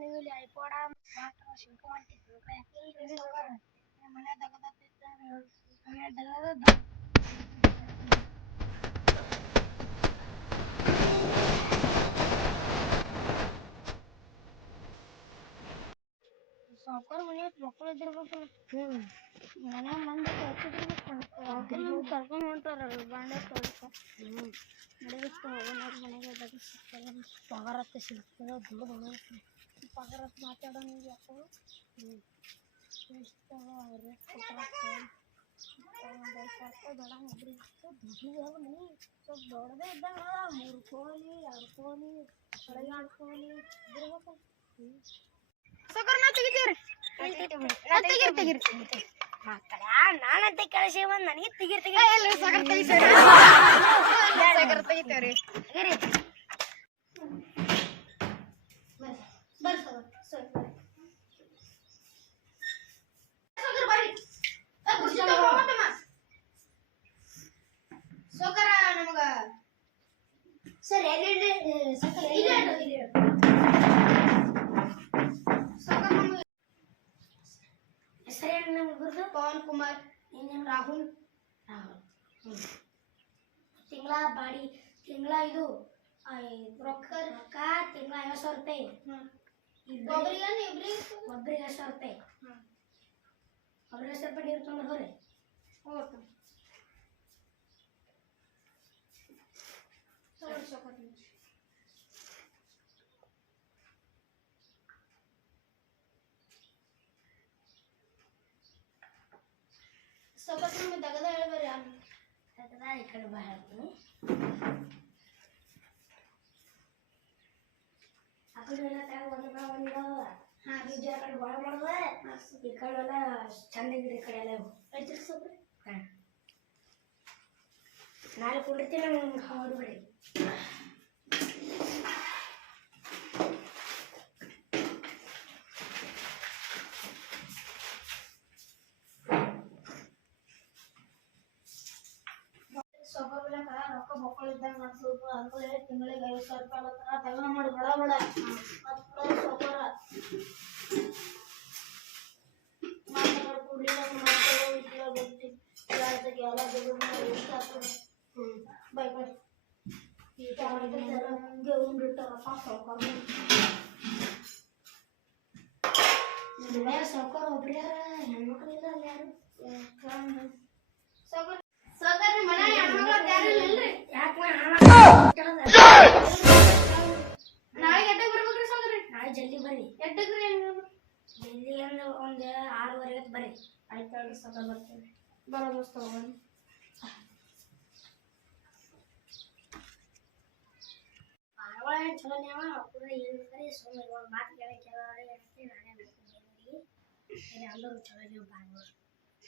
ನೀವು ಇಲ್ಲಿ ಐಪೋಡ ಮಾತ್ರ ಶಿಂಕ ಮಾಡ್ತಿದ್ರು ಮನೆ ದಗದ ಸಾವುಕಾರ ಮನೆ ಮಕ್ಕಳು ಇದ್ದಿರ್ಬೇಕು ಮನೆ ಮಂದಿ ಕರ್ಕೊಂಡು ಹೊಂಟಾರ ಬಾಂಡೆ ತೊಳ್ಕ ನಡೆಯುತ್ತೆ ಓನರ್ ಮನೆಗೆ ಪಗಾರತ್ತೆ ಸಿಗ್ತದೆ ದುಡ್ಡು ಪಗಾರತ್ತೆ ಮಾತಾಡೋ ನೀವು ಯಾಕೋ ಎಷ್ಟು ರೇಟ್ ಕೊಟ್ಟಾರ ಒಂದು 5,000 ರೂಪಾಯಿ ಬೇಡ ಒಬ್ರಿಗೆ ದುಡ್ಡು ಮನೆ ಸ್ವಲ್ಪ ದೊಡ್ಡದೇ ಇದ್ದಂಗೆ 3 ಕೋಳಿ 2 ಕೋಳಿ 2 ಕೋಳಿ ಇದಿರ್ಬೇಕು ಸಕರ್ ನಾ ತೆಗಿತೀವ್ರಿ ನಾನಂತೆ ಕೆಲಸ ಬಂದು ನನಗೆ ತೆಗಿತೀವ್ರಿ ಸಕರ್ ತೆಗಿತೀವ್ರಿ ಸೋಕರ ನಮಗ ಸರ್ ಎಲ್ಲಿ ಸಕರ್ ಎಲ್ಲಿ ಹೆಸರೇನು ನಮ್ಮ ಗುರುತು ಪವನ್ ಕುಮಾರ್ ಇನ್ನೇನು ರಾಹುಲ್ ತಿಂಗಳ ಬಾಡಿ ತಿಂಗಳ ಇದು ರೊಕ್ಕ ತಿಂಗಳ 50,000 ರೂಪಾಯಿ ಒಬ್ಬರಿಗೆ 10,000 ರೂಪಾಯಿ ಒಬ್ಬರಿಗೆ 10,000 ರೂಪಾಯಿ ನೀರು ತೊಗೊಂಡು ಹೋಗ್ರಿ ಹೋಗ್ತು ಸೊಪ್ಪತ್ತು ನಮಗೆ ದಗದ ಹೇಳ್ಬರ್ರಿ ದಗದ ಈ ಕಡೆ ಬಾ ಹೇಳ್ತೀನಿ ಆ ಕಡೆ ಎಲ್ಲ ಒಂದು ಹಾಂ ಬೀಜ ಆ ಕಡೆ ಭಾಳ ಮಾಡಿದ್ರೆ ಈ ಕಡೆ ಎಲ್ಲ ಚಂದಾಗಿರಿ ಈ ಕಡೆ ಎಲ್ಲ ಐತಿ ಸೊಪ್ಪು ಹಾಂ ನಾಳೆ ಕೊಡಿರ್ತೀನಿ ನಮ್ಗೆ ಹೊರಬಿಡಿ ರೊಕ್ಕ ಮಕ್ಕಳಿದ್ದಂಗೆ ಮಾಡಿಸ್ಬೇಕು ಅಂದ್ರೆ ತಿಂಗಳಿಗೆ 50,000 ರೂಪಾಯಿ ಅಲ್ಲತ್ತಾರ ತಗೊಂಡು ಮಾಡಿ ಬಡ ಬಡ ಮತ್ತು ಸೊಪ್ಪರ ಮಾತಾಡೋ ಕೂಡಲಿಲ್ಲ ಮಾಡ್ತಾರೋ ಇಲ್ಲ ಗೊತ್ತಿ ಎಲ್ಲ ದುಡ್ಡು ಎಷ್ಟು ಆಗ್ತದೆ ಬೈ ಬೈ ಈಗ ಹಂಗೆ ಉಂಡಿಟ್ಟಾರಪ್ಪ ಸೌಕರ್ ಸೌಕರ್ ಒಬ್ರು ಹೆಣ್ಮಕ್ಳು ಇಲ್ಲ ಅಲ್ಲಿ ಯಾರು ಸೌಕರ್ ಸೌಕರ್ ಮನೆ ಹೆಣ್ಮಕ್ಳು ಯಾರು ಇಲ್ಲರಿ ಯಾಕೆ ನಾಳೆ ಎಟ್ಟಕ್ಕೆ ಬರ್ಬೇಕ್ರಿ ಸೌಕರ್ರಿ ನಾಳೆ ಜಲ್ದಿ ಬರ್ರಿ ಎಟ್ಟಕ್ಕೆ ರೀ ಜಲ್ದಿ ಅಂದ್ರೆ ಒಂದು 6:30 ಬರ್ರಿ ಆಯ್ತು ಹೇಳ್ರಿ ಸೌಕರ್ ಬರ್ತೀವಿ ಬರೋ ದೋಸ್ತ ಹೋಗೋಣ ಚಲೋ ನೀವು ಕೂಡ ಹೇಳ್ತಾರೆ ಸುಮ್ಮನೆ ಮಾತು ಕೇಳಕ್ಕೆ ನಾನೇ ಮಾಡ್ತೀನಿ ಎಲ್ಲರೂ ಚಲೋ ನೀವು ಬಾಂಗ್ಳೂರು